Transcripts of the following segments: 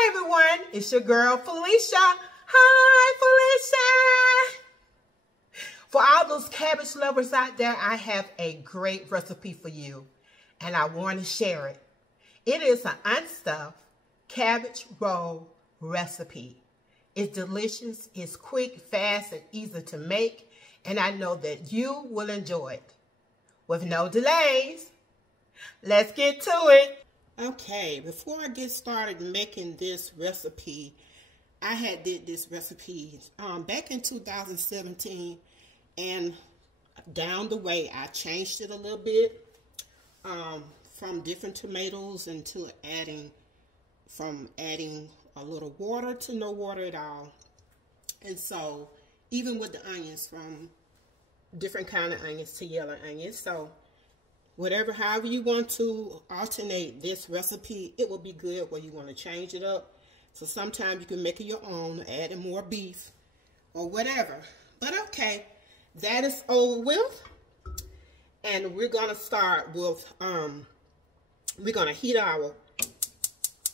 Hey everyone, it's your girl Felicia. Hi Felicia! For all those cabbage lovers out there, I have a great recipe for you and I want to share it. It is an unstuffed cabbage roll recipe. It's delicious, it's quick, fast, and easy to make, and I know that you will enjoy it. With no delays, let's get to it. Okay, before I get started making this recipe, I had did this recipe back in 2017, and down the way I changed it a little bit from different tomatoes into adding a little water to no water at all. And so even with the onions, from different kind of onions to yellow onions, so however you want to alternate this recipe, it will be good where you want to change it up. So sometimes you can make it your own, adding more beef or whatever. But okay, that is over with. And we're going to start with, we're going to heat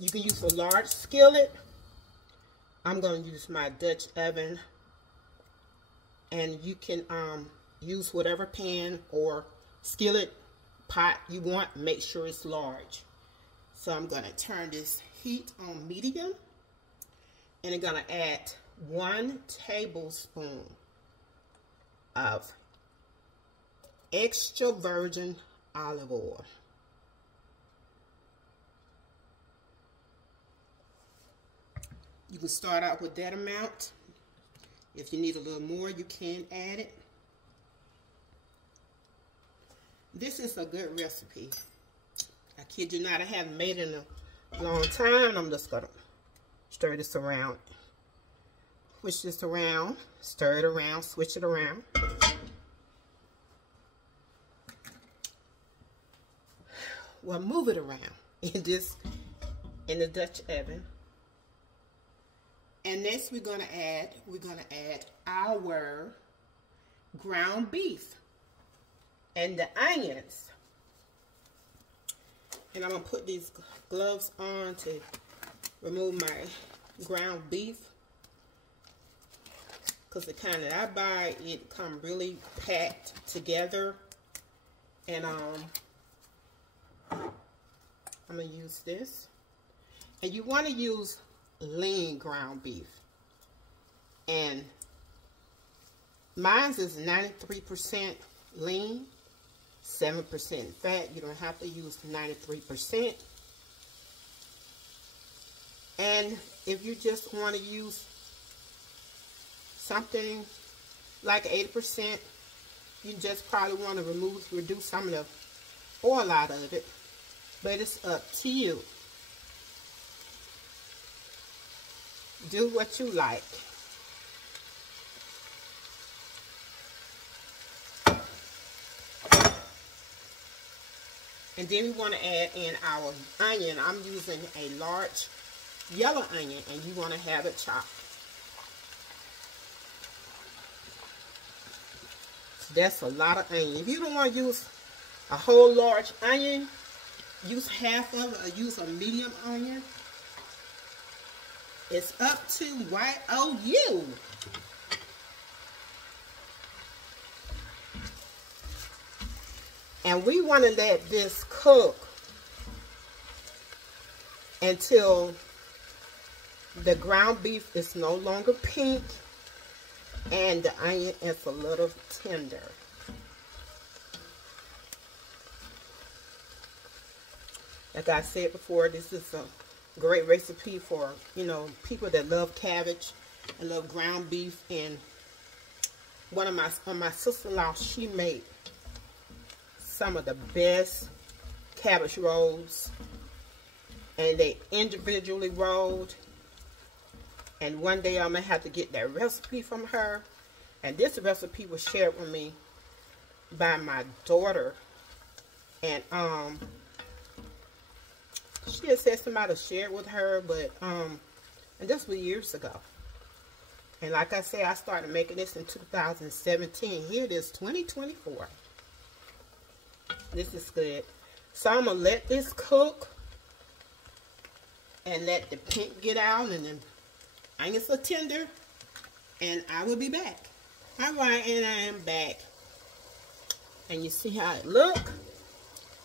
you can use a large skillet. I'm going to use my Dutch oven. And you can use whatever pan or skillet pot you want. Make sure it's large. So I'm going to turn this heat on medium, and I'm going to add 1 tablespoon of extra virgin olive oil. You can start out with that amount. If you need a little more, you can add it. This is a good recipe. I kid you not, I haven't made it in a long time. I'm just going to stir this around. Switch this around. Stir it around. Switch it around. Well, move it around in the Dutch oven. And next we're going to add our ground beef and the onions. And I'm going to put these gloves on to remove my ground beef, because the kind that I buy, it come really packed together. And I'm going to use this. And you want to use lean ground beef. And mine is 93% lean, 7% fat. You don't have to use 93%. And if you just want to use something like 80%, you just probably want to reduce some of the oil out of it. But it's up to you. Do what you like. And then we want to add in our onion. I'm using a large yellow onion, and you want to have it chopped. So that's a lot of onion. If you don't want to use a whole large onion, use half of it, or use a medium onion. It's up to you. And we want to let this cook until the ground beef is no longer pink and the onion is a little tender. Like I said before, this is a great recipe for, people that love cabbage and love ground beef. And one of my sister-in-law, she made some of the best cabbage rolls, and they individually rolled. And one day I'm gonna have to get that recipe from her. And this recipe was shared with me by my daughter, and she had said somebody shared with her, but and this was years ago. And like I said, I started making this in 2017. Here it is, 2024. This is good. So I'm gonna let this cook and let the pink get out, and then onions are tender, and I will be back. All right, and I am back. And you see how it look?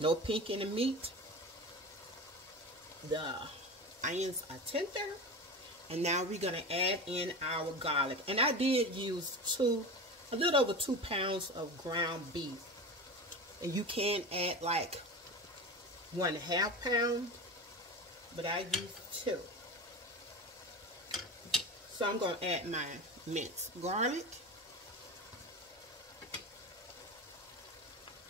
No pink in the meat. The onions are tender. And now we're going to add in our garlic. And I did use a little over 2 pounds of ground beef. And you can add like 1.5 pounds, but I used 2. So I'm going to add my minced garlic.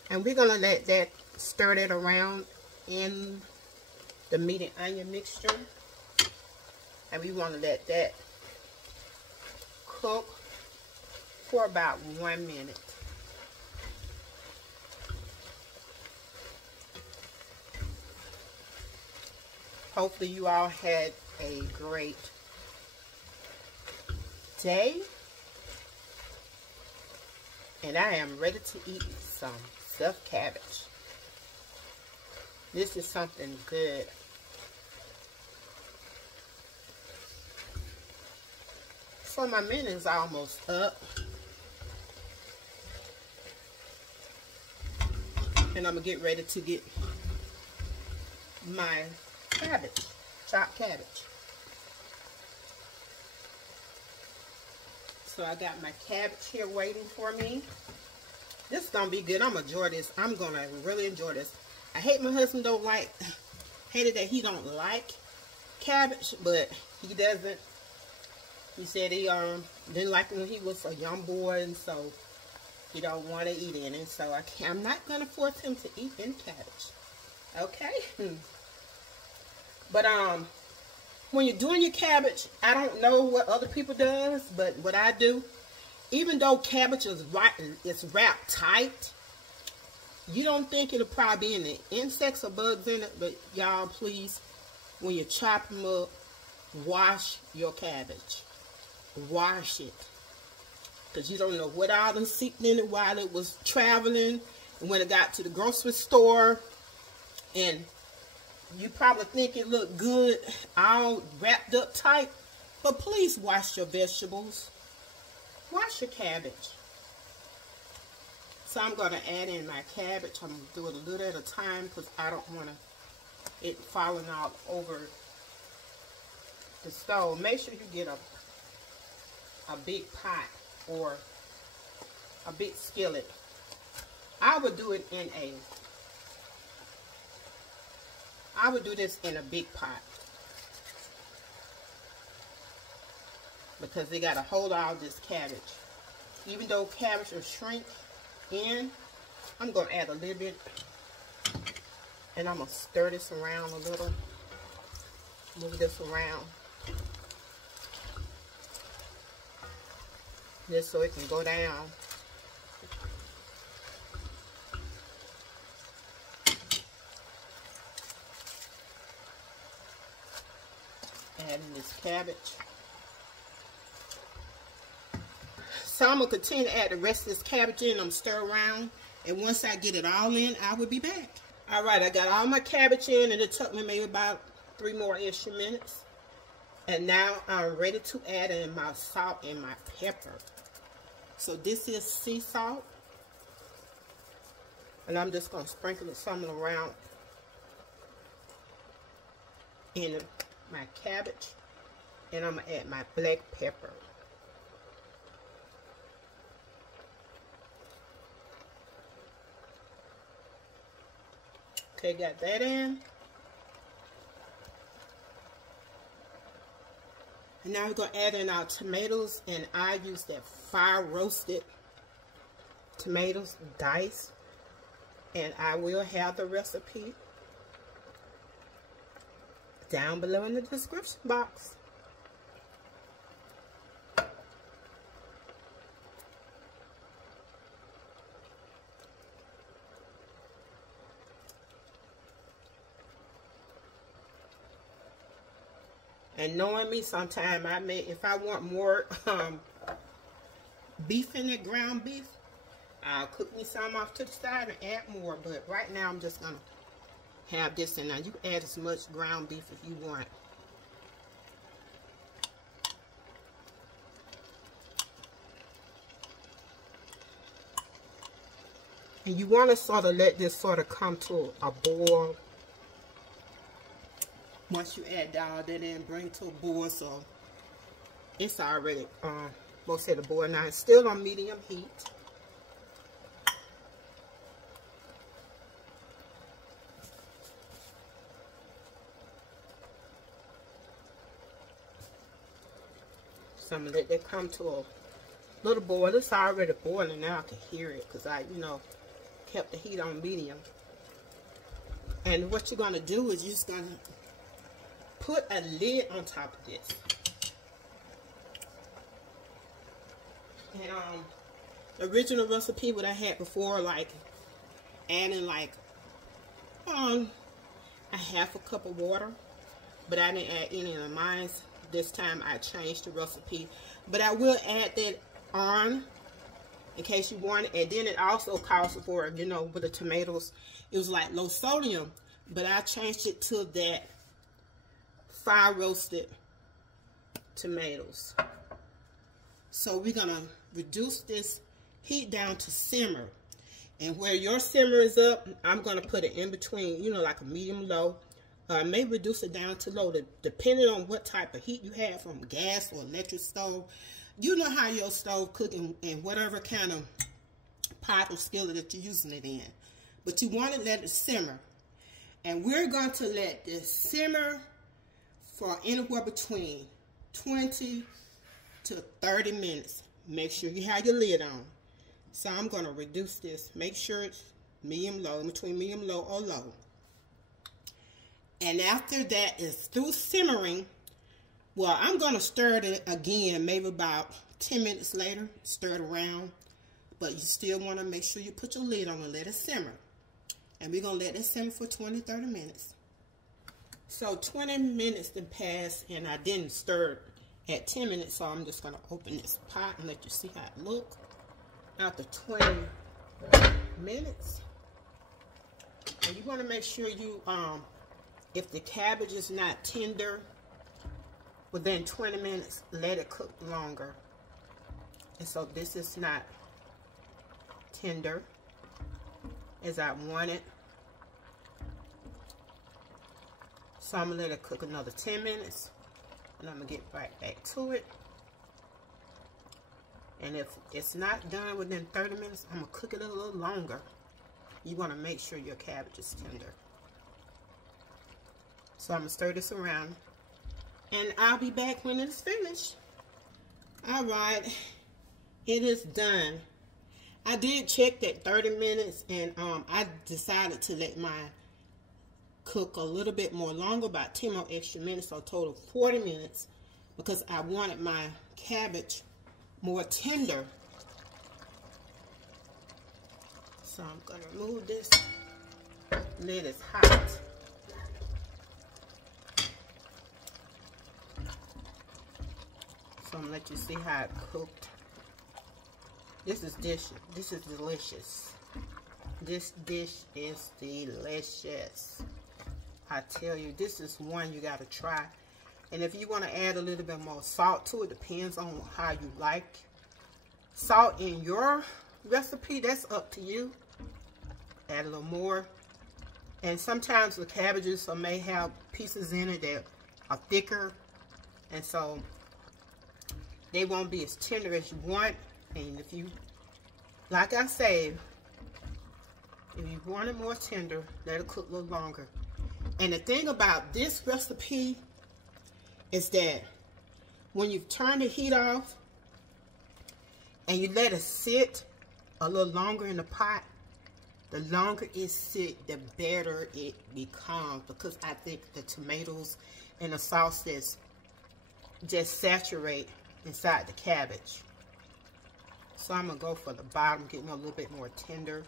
And we're going to let that stir it around in the meat and onion mixture. And we want to let that cook for about 1 minute. Hopefully you all had a great day. And I am ready to eat some stuffed cabbage. This is something good. So my minute is almost up. And I'm going to get ready to get my cabbage, chopped cabbage. So I got my cabbage here waiting for me. This is going to be good. I'm going to enjoy this. I'm going to really enjoy this. I hate my husband hated that he don't like cabbage, but he doesn't. He said he didn't like it when he was a young boy, and so he don't want to eat in it. So I'm not going to force him to eat in cabbage. Okay? But when you're doing your cabbage, I don't know what other people does, but what I do, even though cabbage is wrapped tight, you don't think it'll probably be any insects or bugs in it, but y'all, please, when you chop them up, wash your cabbage. Wash it. Because you don't know what all them seeped in it while it was traveling, and when it got to the grocery store, and you probably think it looked good, all wrapped up tight, but please wash your vegetables. Wash your cabbage. So I'm going to add in my cabbage. I'm going to do it a little at a time because I don't want it falling all over the stove. Make sure you get a big pot or a big skillet. I would do it in I would do this in a big pot because they got to hold all this cabbage. Even though cabbage will shrink in, I'm going to add a little bit, and I'm going to stir this around a little. Move this around. Just so it can go down. Adding this cabbage. So I'm going to continue to add the rest of this cabbage in. I'm going to stir around. And once I get it all in, I will be back. Alright, I got all my cabbage in, and it took me maybe about 3 more-ish minutes. And now I'm ready to add in my salt and my pepper. So this is sea salt. And I'm just going to sprinkle some around in my cabbage. And I'm going to add my black pepper. Okay, got that in. And now we're going to add in our tomatoes, and I use that fire roasted tomatoes, diced, and I will have the recipe down below in the description box. And knowing me, sometime if I want more beef in it, ground beef, I'll cook me some off to the side and add more. But right now, I'm just going to have this in there. You can add as much ground beef if you want. And you want to sort of let this sort of come to a boil. Once you add all that in, bring it to a boil. So it's already supposed to hit a boil. Now it's still on medium heat. So I'm going to let that come to a little boil. It's already boiling now. I can hear it because I, kept the heat on medium. And what you're going to do is you're just going to put a lid on top of this. And the original recipe what I had before, like adding like a half a cup of water, but I didn't add any of mine. This time I changed the recipe, but I will add that on in case you want it. And then it also calls for, with the tomatoes, it was like low sodium, but I changed it to that fire roasted tomatoes. So we're gonna reduce this heat down to simmer, and where your simmer is up, I'm gonna put it in between, like a medium low. Maybe reduce it down to low, depending on what type of heat you have from gas or electric stove. You know how your stove cooks in whatever kind of pot or skillet that you're using it in. But you want to let it simmer. And we're going to let this simmer for anywhere between 20 to 30 minutes. Make sure you have your lid on. So I'm going to reduce this. Make sure it's medium low, between medium low or low. And after that is through simmering, well, I'm going to stir it again, maybe about 10 minutes later, stir it around. But you still want to make sure you put your lid on and let it simmer. And we're going to let it simmer for 20-30 minutes. So 20 minutes then passed, and I didn't stir it at 10 minutes, so I'm just going to open this pot and let you see how it looks. After 20 minutes, and you want to make sure you, if the cabbage is not tender, within 20 minutes, let it cook longer. And so this is not tender as I want it. So I'm going to let it cook another 10 minutes. And I'm going to get right back to it. And if it's not done within 30 minutes, I'm going to cook it a little longer. You want to make sure your cabbage is tender. So I'm going to stir this around. And I'll be back when it's finished. Alright. It is done. I did check that 30 minutes. And I decided to let mine cook a little bit more longer. About 10 more extra minutes. So total 40 minutes. Because I wanted my cabbage more tender. So I'm going to remove this. Lid is hot. So I'm going to let you see how it cooked. This is delicious. This dish is delicious. I tell you, this is one you got to try. And if you want to add a little bit more salt to it, depends on how you like salt in your recipe. That's up to you. Add a little more. And sometimes the cabbages may have pieces in it that are thicker. And so they won't be as tender as you want. And if you, like I say, if you want it more tender, let it cook a little longer. And the thing about this recipe is that when you turn the heat off and you let it sit a little longer in the pot, the longer it sits, the better it becomes, because I think the tomatoes and the sauces just saturate inside the cabbage. So I'm going to go for the bottom, getting a little bit more tender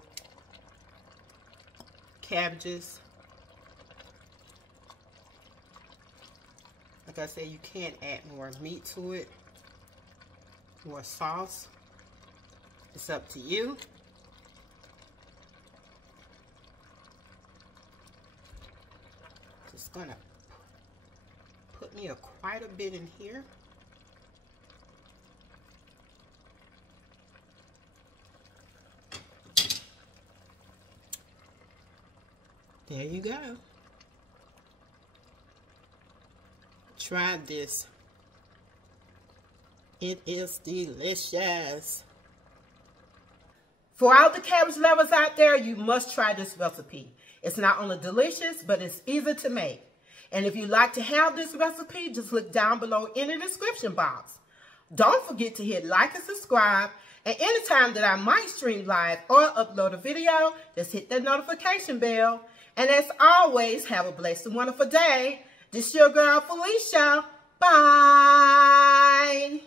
cabbages. Like I said, you can add more meat to it, more sauce. It's up to you. Just gonna put me quite a bit in here. There you go. Try this. It is delicious. For all the cabbage lovers out there, you must try this recipe. It's not only delicious, but it's easy to make. And if you'd like to have this recipe, just look down below in the description box. Don't forget to hit like and subscribe. And anytime that I might stream live or upload a video, just hit that notification bell. And as always, have a blessed and wonderful day. This is your girl, Felicia. Bye.